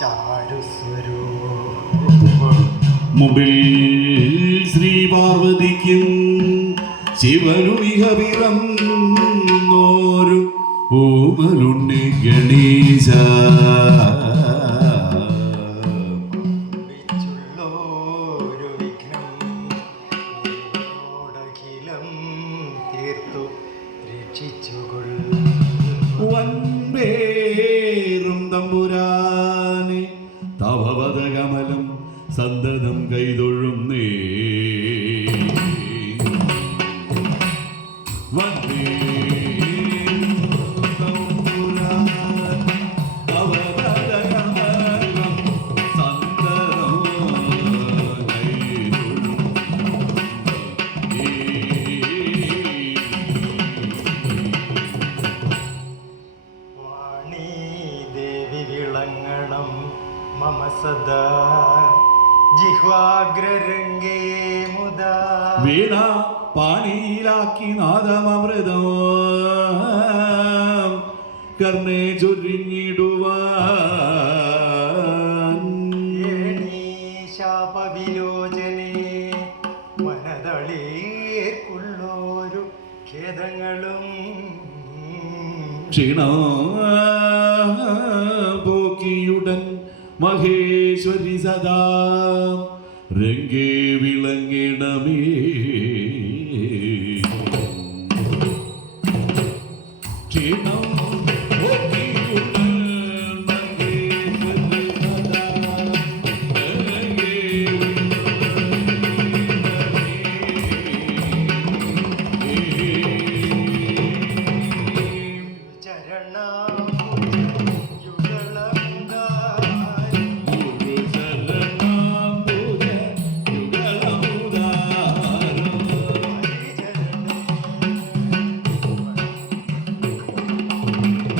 ചാരുസ്വരൂപം മുമ്പിൽ ശ്രീ പാർവതിക്കും ശിവനുമിക പിറന്നോരു ഓമലുണ്ണി ഗണേശ. വിഘ്നം തീർത്തു രക്ഷിച്ചുകൊള്ളു സദാ ജിഹ്വാഗ്രരംഗേ മുദാ. വീണ പാണിയിലാക്കി നാദമൃതം കർണേ ചൊരിഞ്ഞിടുവാൻ. ഏണീ ശാപവിലോചനേ മനതളീർക്കുള്ളോരു ഖേദങ്ങളും. ക്ഷീണ മഹേശ്വരി സദാ. രംഗേ വിളങ്ങിടമേ.